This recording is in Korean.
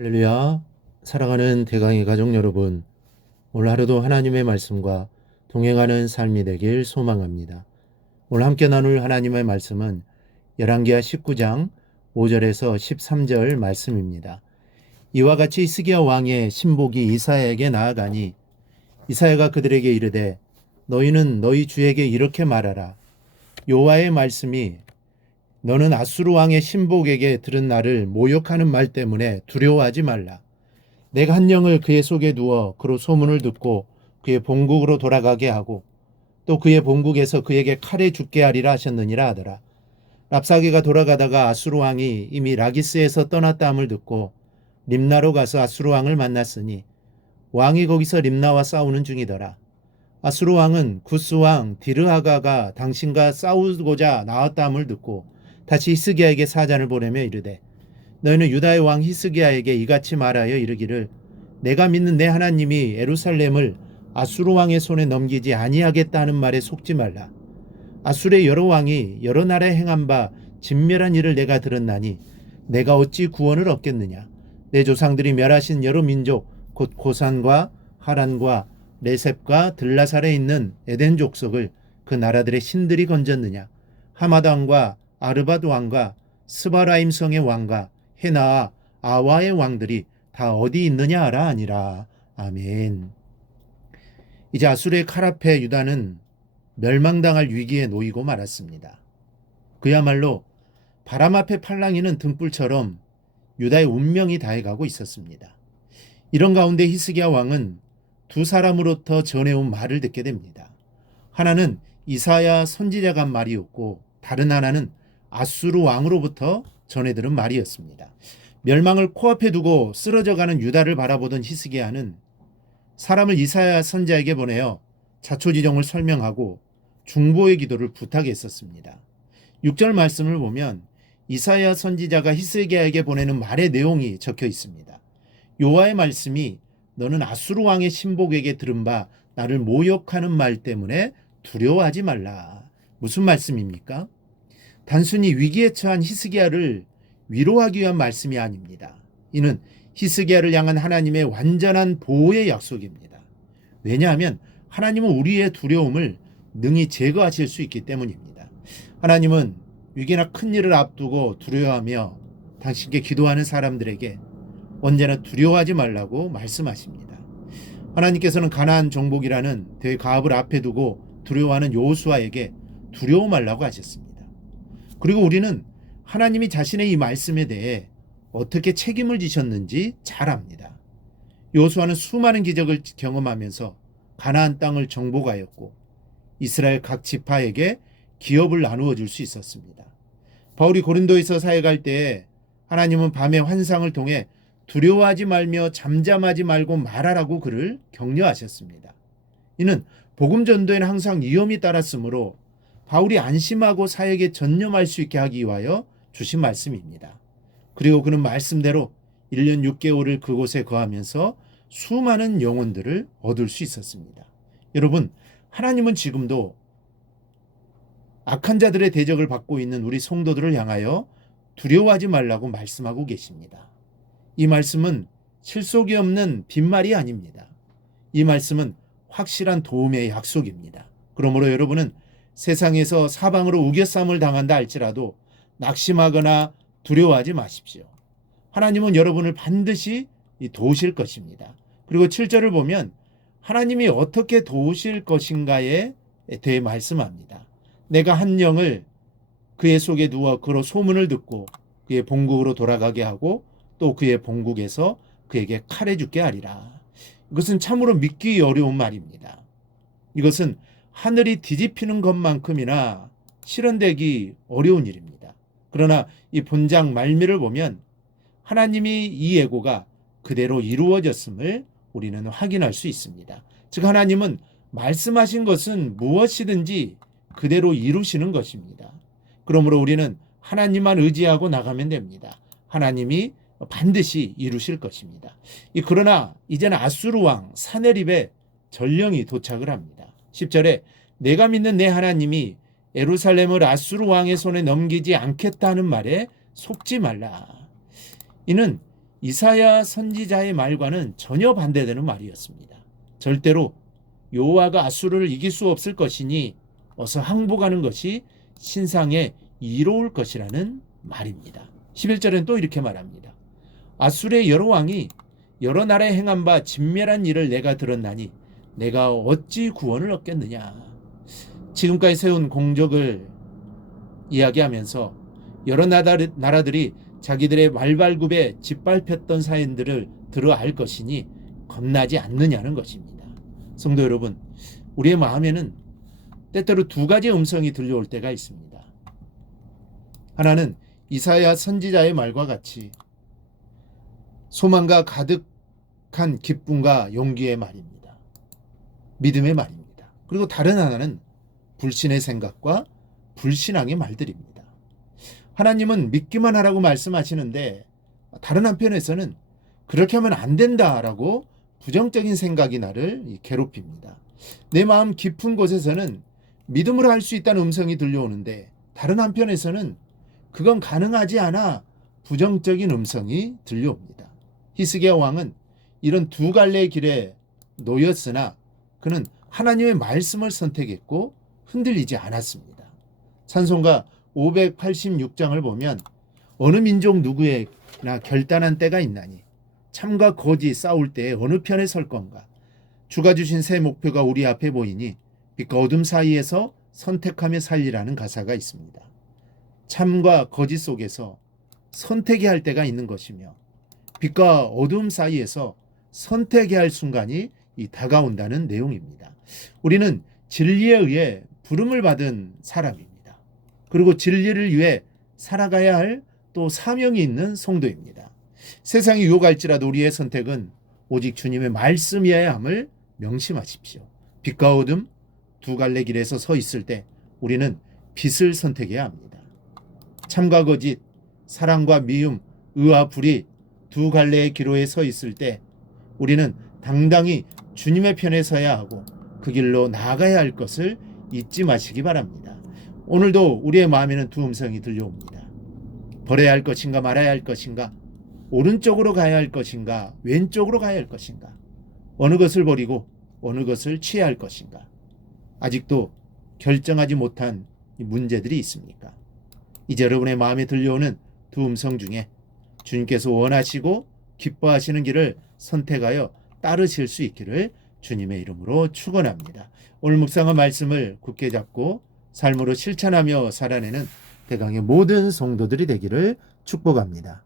할렐루야. 사랑하는 대강의 가족 여러분, 오늘 하루도 하나님의 말씀과 동행하는 삶이 되길 소망합니다. 오늘 함께 나눌 하나님의 말씀은 열왕기하 19장 5절에서 13절 말씀입니다. 이와 같이 히스기야 왕의 신복이 이사야에게 나아가니 이사야가 그들에게 이르되 너희는 너희 주에게 이렇게 말하라. 여호와의 말씀이 너는 아수르 왕의 신복에게 들은 나를 모욕하는 말 때문에 두려워하지 말라. 내가 한 영을 그의 속에 두어 그로 소문을 듣고 그의 본국으로 돌아가게 하고 또 그의 본국에서 그에게 칼에 죽게 하리라 하셨느니라 하더라. 랍사게가 돌아가다가 아수르 왕이 이미 라기스에서 떠났다함을 듣고 림나로 가서 아수르 왕을 만났으니 왕이 거기서 림나와 싸우는 중이더라. 아수르 왕은 구스 왕 디르하가가 당신과 싸우고자 나왔다함을 듣고 다시 히스기야에게 사잔을 보내며 이르되 너희는 유다의 왕 히스기야에게 이같이 말하여 이르기를 내가 믿는 내 하나님이 예루살렘을 아수르 왕의 손에 넘기지 아니하겠다는 말에 속지 말라. 아수르의 여러 왕이 여러 나라에 행한 바 진멸한 일을 내가 들었나니 내가 어찌 구원을 얻겠느냐. 내 조상들이 멸하신 여러 민족 곧 고산과 하란과 레셉과 들라살에 있는 에덴 족속을 그 나라들의 신들이 건졌느냐. 하마드 왕과 아르바드 왕과 스바라임 성의 왕과 헤나와 아와의 왕들이 다 어디 있느냐 하라 아니라. 아멘. 이제 아수르의 칼 앞에 유다는 멸망당할 위기에 놓이고 말았습니다. 그야말로 바람 앞에 팔랑이는 등불처럼 유다의 운명이 다해가고 있었습니다. 이런 가운데 히스기야 왕은 두 사람으로부터 전해온 말을 듣게 됩니다. 하나는 이사야 선지자가 한 말이었고 다른 하나는 아수르 왕으로부터 전해 들은 말이었습니다. 멸망을 코앞에 두고 쓰러져가는 유다를 바라보던 히스기야는 사람을 이사야 선지자에게 보내어 자초지종을 설명하고 중보의 기도를 부탁했었습니다. 6절 말씀을 보면 이사야 선지자가 히스기야에게 보내는 말의 내용이 적혀 있습니다. 여호와의 말씀이 너는 아수르 왕의 신복에게 들은 바 나를 모욕하는 말 때문에 두려워하지 말라. 무슨 말씀입니까? 단순히 위기에 처한 히스기야를 위로하기 위한 말씀이 아닙니다. 이는 히스기야를 향한 하나님의 완전한 보호의 약속입니다. 왜냐하면 하나님은 우리의 두려움을 능히 제거하실 수 있기 때문입니다. 하나님은 위기나 큰 일을 앞두고 두려워하며 당신께 기도하는 사람들에게 언제나 두려워하지 말라고 말씀하십니다. 하나님께서는 가나안 정복이라는 대가업을 앞에 두고 두려워하는 여호수아에게 두려워 말라고 하셨습니다. 그리고 우리는 하나님이 자신의 이 말씀에 대해 어떻게 책임을 지셨는지 잘 압니다. 여호수아는 수많은 기적을 경험하면서 가나안 땅을 정복하였고 이스라엘 각 지파에게 기업을 나누어 줄 수 있었습니다. 바울이 고린도에서 사역할 때에 하나님은 밤의 환상을 통해 두려워하지 말며 잠잠하지 말고 말하라고 그를 격려하셨습니다. 이는 복음 전도에는 항상 위험이 따랐으므로 바울이 안심하고 사역에 전념할 수 있게 하기 위하여 주신 말씀입니다. 그리고 그는 말씀대로 1년 6개월을 그곳에 거하면서 수많은 영혼들을 얻을 수 있었습니다. 여러분, 하나님은 지금도 악한 자들의 대적을 받고 있는 우리 성도들을 향하여 두려워하지 말라고 말씀하고 계십니다. 이 말씀은 실속이 없는 빈말이 아닙니다. 이 말씀은 확실한 도움의 약속입니다. 그러므로 여러분은 세상에서 사방으로 우겨쌈을 당한다 할지라도 낙심하거나 두려워하지 마십시오. 하나님은 여러분을 반드시 도우실 것입니다. 그리고 7절을 보면 하나님이 어떻게 도우실 것인가에 대해 말씀합니다. 내가 한 영을 그의 속에 두어 그로 소문을 듣고 그의 본국으로 돌아가게 하고 또 그의 본국에서 그에게 칼에 죽게 하리라. 이것은 참으로 믿기 어려운 말입니다. 이것은 하늘이 뒤집히는 것만큼이나 실현되기 어려운 일입니다. 그러나 이 본장 말미를 보면 하나님이 이 예고가 그대로 이루어졌음을 우리는 확인할 수 있습니다. 즉 하나님은 말씀하신 것은 무엇이든지 그대로 이루시는 것입니다. 그러므로 우리는 하나님만 의지하고 나가면 됩니다. 하나님이 반드시 이루실 것입니다. 그러나 이제는 아수르 왕 사네립의 전령이 도착을 합니다. 10절에 내가 믿는 내 하나님이 예루살렘을 아수르 왕의 손에 넘기지 않겠다는 말에 속지 말라. 이는 이사야 선지자의 말과는 전혀 반대되는 말이었습니다. 절대로 여호와가 아수르를 이길 수 없을 것이니 어서 항복하는 것이 신상에 이로울 것이라는 말입니다. 11절엔 또 이렇게 말합니다. 아수르의 여러 왕이 여러 나라에 행한 바 진멸한 일을 내가 들었나니 내가 어찌 구원을 얻겠느냐. 지금까지 세운 공적을 이야기하면서 여러 나라들이 자기들의 말발굽에 짓밟혔던 사연들을 들어 알 것이니 겁나지 않느냐는 것입니다. 성도 여러분, 우리의 마음에는 때때로 두 가지 음성이 들려올 때가 있습니다. 하나는 이사야 선지자의 말과 같이 소망과 가득한 기쁨과 용기의 말입니다. 믿음의 말입니다. 그리고 다른 하나는 불신의 생각과 불신앙의 말들입니다. 하나님은 믿기만 하라고 말씀하시는데 다른 한편에서는 그렇게 하면 안 된다라고 부정적인 생각이 나를 괴롭힙니다. 내 마음 깊은 곳에서는 믿음으로 할 수 있다는 음성이 들려오는데 다른 한편에서는 그건 가능하지 않아 부정적인 음성이 들려옵니다. 히스기야 왕은 이런 두 갈래의 길에 놓였으나 그는 하나님의 말씀을 선택했고 흔들리지 않았습니다. 찬송가 586장을 보면 어느 민족 누구에나 결단한 때가 있나니 참과 거짓 싸울 때에 어느 편에 설 건가. 주가 주신 새 목표가 우리 앞에 보이니 빛과 어둠 사이에서 선택하며 살리라는 가사가 있습니다. 참과 거짓 속에서 선택해야 할 때가 있는 것이며 빛과 어둠 사이에서 선택해야 할 순간이 다가온다는 내용입니다. 우리는 진리에 의해 부름을 받은 사람입니다. 그리고 진리를 위해 살아가야 할 또 사명이 있는 성도입니다. 세상이 유혹할지라도 우리의 선택은 오직 주님의 말씀이어야 함을 명심하십시오. 빛과 어둠 두 갈래 길에서 서 있을 때 우리는 빛을 선택해야 합니다. 참과 거짓, 사랑과 미움, 의와 불이 두 갈래의 기로에 서 있을 때 우리는 당당히 주님의 편에 서야 하고 그 길로 나아가야 할 것을 잊지 마시기 바랍니다. 오늘도 우리의 마음에는 두 음성이 들려옵니다. 버려야 할 것인가 말아야 할 것인가, 오른쪽으로 가야 할 것인가 왼쪽으로 가야 할 것인가, 어느 것을 버리고 어느 것을 취해야 할 것인가. 아직도 결정하지 못한 문제들이 있습니까? 이제 여러분의 마음에 들려오는 두 음성 중에 주님께서 원하시고 기뻐하시는 길을 선택하여 따르실 수 있기를 주님의 이름으로 축원합니다. 오늘 묵상한 말씀을 굳게 잡고 삶으로 실천하며 살아내는 대강의 모든 성도들이 되기를 축복합니다.